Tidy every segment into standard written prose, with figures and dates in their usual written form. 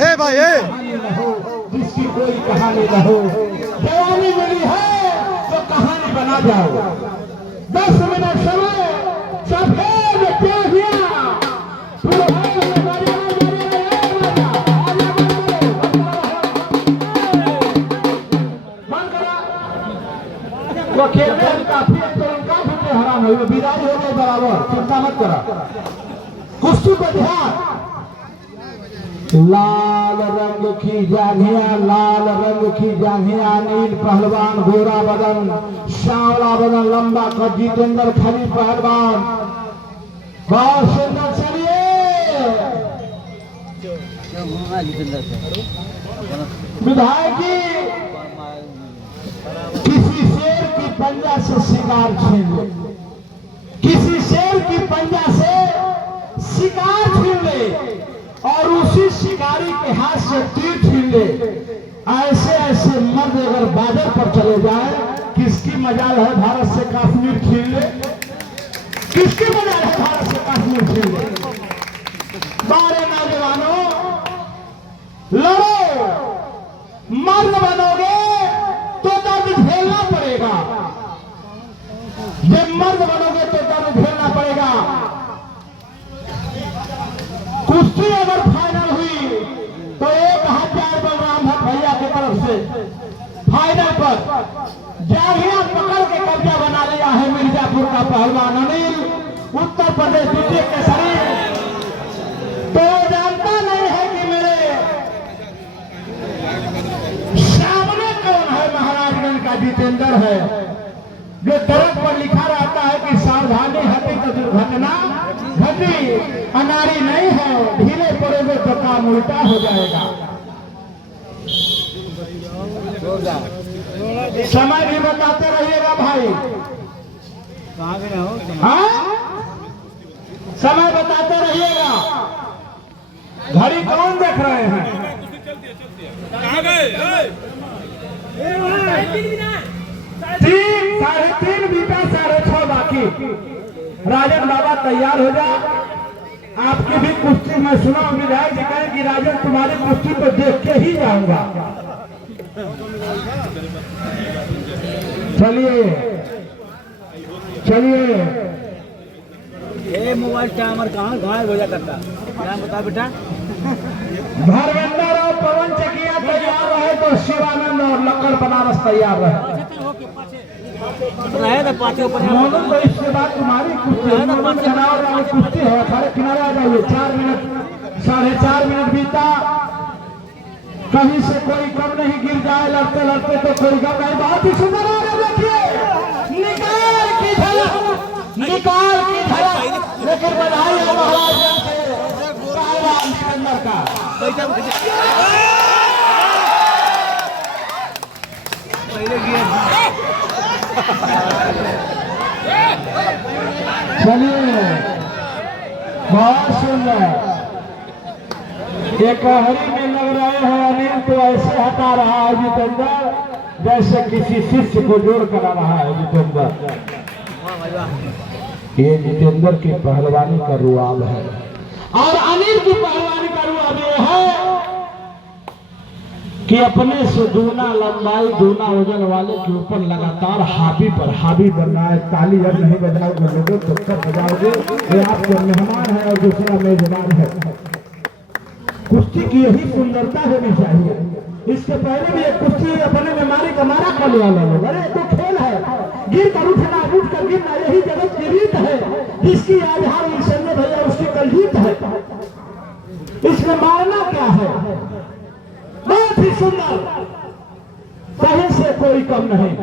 ए भाई ए जिसकी कोई कहानी न हो। जवानी मिली है तो कहानी बना जाओ। 10 मिनट समय सफेद प्याहिया वो खेलने काफी हैरान हुई, विदाई हो गए बराबर, चिंता मत करा। कुश्ती पर ध्यान। लाल रंग की जांघिया, लाल रंग की जांघिया, नील पहलवान, गोरा बदन, श्यावला बदन, लंबा कद, जितेंद्र खली पहलवान, बहुत सुंदर। चलिए विधायक जी, किसी शेर की पंजा से शिकार छीन ले, किसी शेर की पंजा से शिकार छीन ले और उसी शिकारी के हाथ से तीर छीन ले। ऐसे ऐसे मर्द अगर बादल पर चले जाए, किसकी मजाल है भारत से कश्मीर छीन ले, किसकी मजाल है भारत से कश्मीर छीन ले। बारे नौजवानों, लड़ो, मर्द बनोगे तो दर्द झेलना पड़ेगा। जब मर्द बनोगे तो दर्द झेलना पड़ेगा। कुश्ती अगर फाइनल हुई तो 1000 बलराम भट्ट भैया की तरफ से फाइनल पर जांघिया पकड़ के कब्जा बना लिया है मिर्जापुर का पहलवान अनिल, उत्तर प्रदेश द्वितीय केसरी। तो जानता नहीं है कि मेरे सामने कौन है, महाराजगंज का जितेंद्र है, जो ट्रक पर लिखा रहता है कि सावधानी हटी तो दुर्घटना घटी। अनारी नहीं है, ढीले पड़ोगे तो काम उल्टा हो जाएगा। समय भी बताते रहिएगा भाई। हाँ, समय बताते रहिएगा। घड़ी कौन देख रहे हैं? 3 साढ़े 3 बीता, 6:30 बाकी। राजन बाबा तैयार हो जा। आपकी भी कुश्ती मैं सुना, विधायक जी कहें कि राजन तुम्हारी कुश्ती को देख के ही जाऊंगा। चलिए चलिए। ये मोबाइल टाइमर कहाँ गायब हो जा करता, क्या बता बेटा। धर्मेंद्र और पवन चकिया तैयार रहे तो शिवानंद और लक्कड़ बनारस तैयार रहे। मोनू तो इसके बाद तुम्हारी कुश्ती है। सारे किनारे आ जाइए। 4 मिनट 4.5 मिनट बीता, कहीं से कोई कम नहीं गिर जाए। लड़ते लड़ते तो कोई कम नहीं। बहुत ही सुंदर आ रहा, देखिए निकाल की झलक, निकाल की झलक। लेकिन बधाई है महाराज का। चलिए, बहुत सुंदर। एक हरी में लग रहे हैं अनिल, तो ऐसे हटा रहा है जितेंद्र जैसे किसी शिष्य को जोड़ कर रहा है जितेंद्र। ये जितेंद्र की पहलवानी का रुआब है और अनिल की पहलवानी का रुआब ये है कि अपने से दूना लंबाई, दूना वजन वाले के ऊपर लगातार हावी पर हावी बनना है। ताली जब नहीं बजाओगे लोगों तो कब बजाओगे? ये आपके मेहमान है और दूसरा मेजबान है। कुश्ती की यही सुंदरता होनी चाहिए। इसके पहले भी एक कुश्ती अपने में मारी का मारा करने वाला लोग, अरे तो खेल है, गिर कर उठना, उठ कर गिरना, यही जगत की रीत है। जिसकी आज हार संजय भैया उसकी कल जीत है। इसमें मारना क्या है? बहुत ही सुंदर, कहीं से कोई कम नहीं।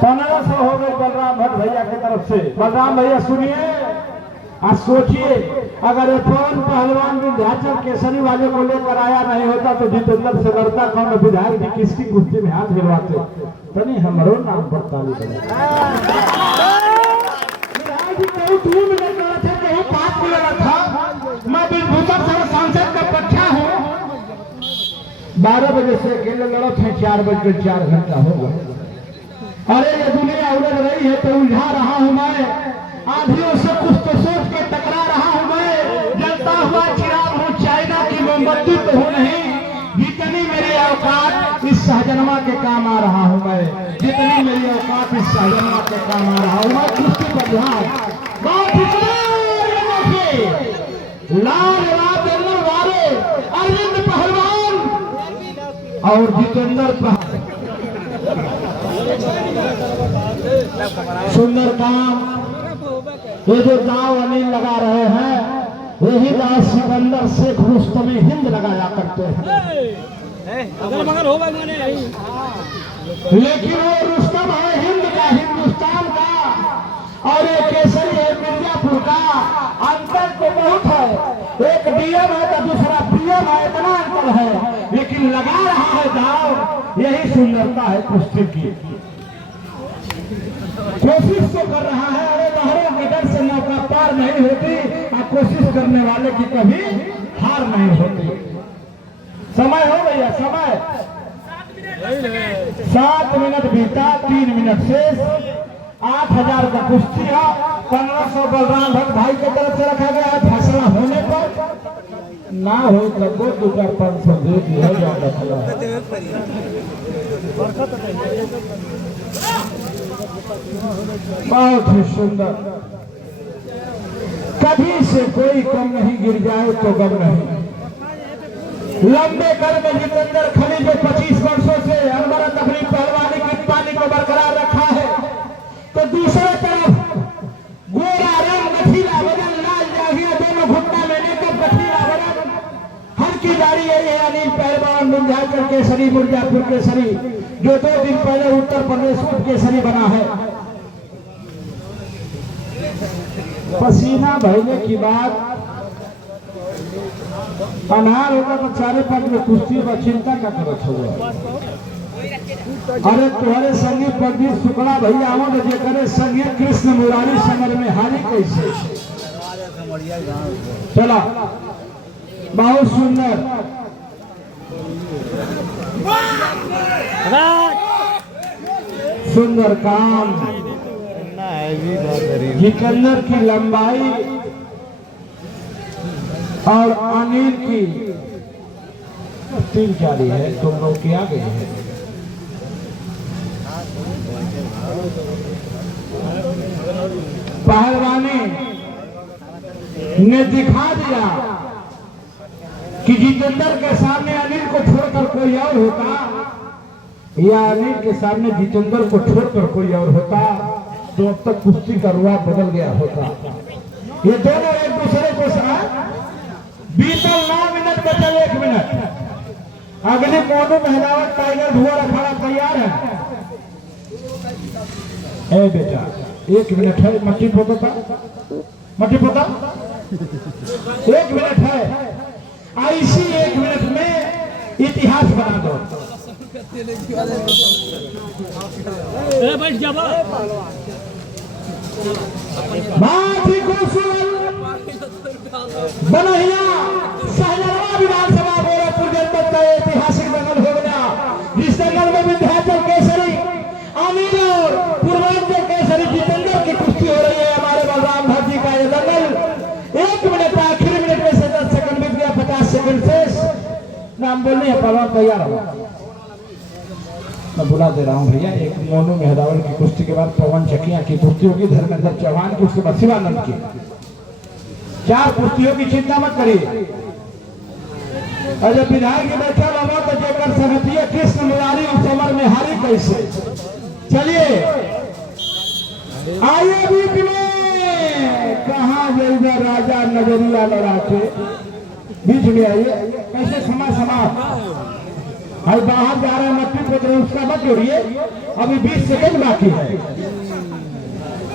1500 हो गए बलराम भट्ट भैया की तरफ से। बलराम भैया सुनिए, आज सोचिए, अगर ये पवन पहलवान विंध्याचल केसरी वाले को लेकर आया नहीं होता तो जितेंद्र से लड़ता कौन? विधायक जी किसकी कुश्ती में हाथ गिरवाते? तनी हमारो नाम पर ताली बजा। विधायक जी कहूँ 2 मिनट लड़ा था, कहूँ 5 मिनट लड़ा था। मैं बिलभूषण सर सांसद का पक्षा हूँ। 12 बजे से अकेले लड़ा था, 4 बजकर 4 घंटा हो गया। अरे ये दुनिया उलझ रही है तो उलझा रहा हूँ मैं। आधियों से कुछ तो सोच के टकरा रहा हूँ मैं। जलता हुआ चिराग हूँ नहीं, जितनी मेरी औकात इस सहजनवा के काम आ रहा हूँ मैं, जितनी मेरी औकात इस सहजनवा के काम आ रहा हूँ मैं। कुश्ती पर ध्यान लाल राजेंद्र वाले अरविंद पहलवान और जितेंद्र सुंदर काम। ये जो दाव अनिल लगा रहे हैं, यही दाव सिकंदर शेख रुस्तमे हिंद लगाया करते हैं। अगर मगर होगा मैंने लेकिन वो रुस्तम है हिंद का, हिंदुस्तान का, और ये केसरी है मिर्जापुर का। अंतर तो बहुत है, एक डीएम है तो दूसरा पीएम है, इतना अंतर है, लेकिन लगा रहा है दाव। यही सुंदरता है कुश्ती की। कोशिश तो कर रहा है, अरे लहरों के डर से नौका पार नहीं होती, और कोशिश करने वाले की कभी हार नहीं होती। समय हो भैया, समय 7 मिनट बीता, 3 मिनट शेष। 8000 का कुश्ती है, 1500 बलराम भट्ट भाई की तरफ से रखा गया है। फैसला होने पर ना हो तब वो 2500 दे दिया जाता है। बहुत ही सुंदर, कभी से कोई कम नहीं, गिर जाए तो गम नहीं। लंबे कर में जितेंद्र खली जो 25 वर्षों से अनवरत अपनी पहलवानी की पानी को बरकरार रखा है, तो दूसरे तरफ गोरा रंग गठीला बदन लाल जागिया, दोनों घुटना में नेकब गठीला बदन, हर की जारी है अनिल पहलवान विंध्याचल केसरी, मिर्जापुर केसरी, जो 2 दिन पहले उत्तर प्रदेश उप केसरी बना है। पसीना बहने की बात, अनार होगा तो चारे पग में कुश्ती पर चिंता का करत हुआ। अरे तुम्हारे संगी प्रदीप शुक्ला भैया आओ तो जे करे संगी कृष्ण मुरारी समर में हारी कैसे। चला बहुत सुंदर, सुंदर काम। जितेंद्र की लंबाई और अनिल की 3 जारी है, तुम लोग के आगे है। पहलवानी ने दिखा दिया कि जितेंद्र के सामने अनिल को छोड़कर कोई और होता, या अनिल के सामने जितेंद्र को छोड़कर कोई और होता, तो अब तक कुश्ती का रुआब बदल गया होता। ये दोनों एक दूसरे को बीतल 9 मिनट बचल 1 मिनट। अगले कोनो महिलावत टाइगर धुआं अखाड़ा तैयार है। ए बेटा 1 मिनट है, मट्टी पोता, मट्टी पोता 1 मिनट है। ऐसी 1 मिनट में इतिहास बना दो। बाकी बनहिया सहजनवा विधानसभा गोरखपुर जनपद का ऐतिहासिक दंगल हो गया, जिस दंगल में विंध्याचल केसरी अनिल और पूर्वांचल केसरी जितेंद्र की कुश्ती हो रही है। हमारे बलराम भट्ट जी का ये दंगल 1 मिनट, आखिरी मिनट में से 10 सेकंड बीत गया, 50 सेकंड शेष। नाम बोलनी है, पहलवान तैयार हो। मैं बुला दे रहा हूँ भैया। एक मोनू मेहरावल की कुश्ती के बाद पवन चकिया की कुश्ती होगी, धर्मेंद्र चौहान की, उसके बाद शिवानंद की। 4 कुश्तियों की चिंता मत करिए। और जब विधायक की बैठा लगा तो जेकर सहमति कृष्ण मुरारी उस उम्र में हारी कैसे। चलिए आइए बीच में, कहाँ जाइए राजा नजरिया लड़ा के, बीच में आइए। कैसे समा भाई बाहर जा रहे हैं, मट्टी पोत रहे, उसका मत जोड़िए। अभी 20 सेकंड बाकी है।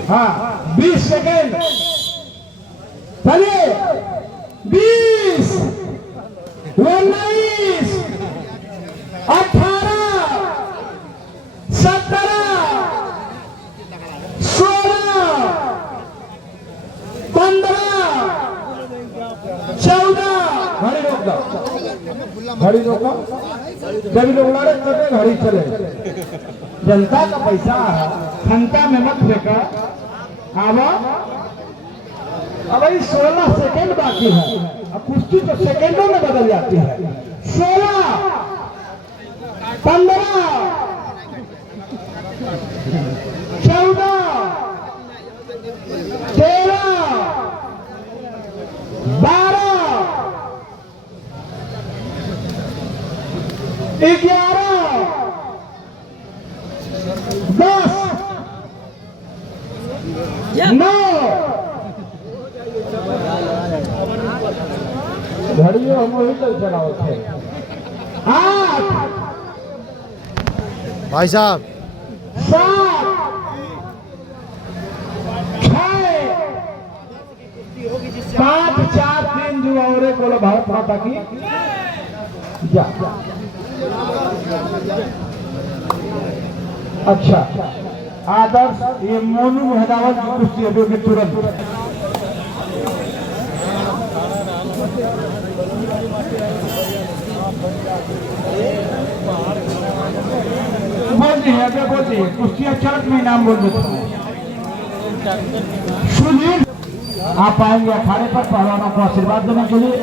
हाँ 20 सेकंड, चलिए 20, 19, 18, 17, 16, 15, 14। घड़ी रोक दो, घड़ी रोको। जब लोग लड़े तब घड़ी चले। जनता का पैसा है, खंता में मत फेंका। अब 16 सेकंड बाकी है। अब कुश्ती तो सेकंडों में बदल जाती है। 16 15 14 13 12 11 10 9 घड़ियों हम वही तक चलाओ थे 8 भाई साहब 7 6 5 4 3 जो और एक बोलो भारत माता की जा अच्छा आदर्श ये मोनू हैदराबाद की कुश्ती अभी भी तुरंत बोलती है अभी बोलती है कुश्ती चलत में नाम बोल देते सुनील आप आएंगे अखाड़े पर पहलवानों को आशीर्वाद देने के लिए